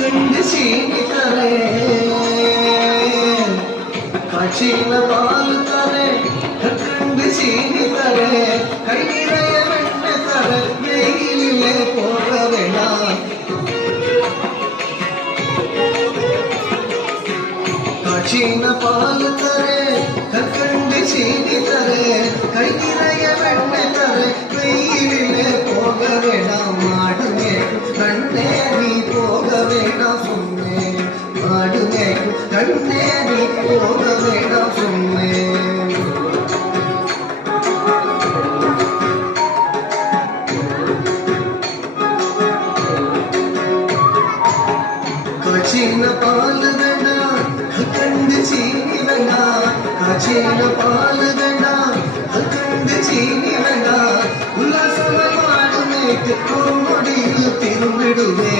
கண்டு சீனி தரே காட்சியில பால் தரே கண்டு சீனி தரே கை நிறைய வெண்ண தர வெயிலே போக வேணாம் காட்சியில பால் தரே கண்டு சீனி தரே கை நிறைய வெண்ண தர வெயிலே போக வேணாம் மாடுமே கண்ணே நீ போக வேணாம் சொன்னேன் மாடுமே கண்ணே நீ போக வேணாம் சொன்னேன் காட்சியில பால் வேண்டாம் கண்டு சீனி வேண்டாம் காட்சியில பால் வேண்டாம் கண்டு சீனி வேண்டாம் உல்லாசமா மாடுமேக்கு முடியில் திரும்பிடுவே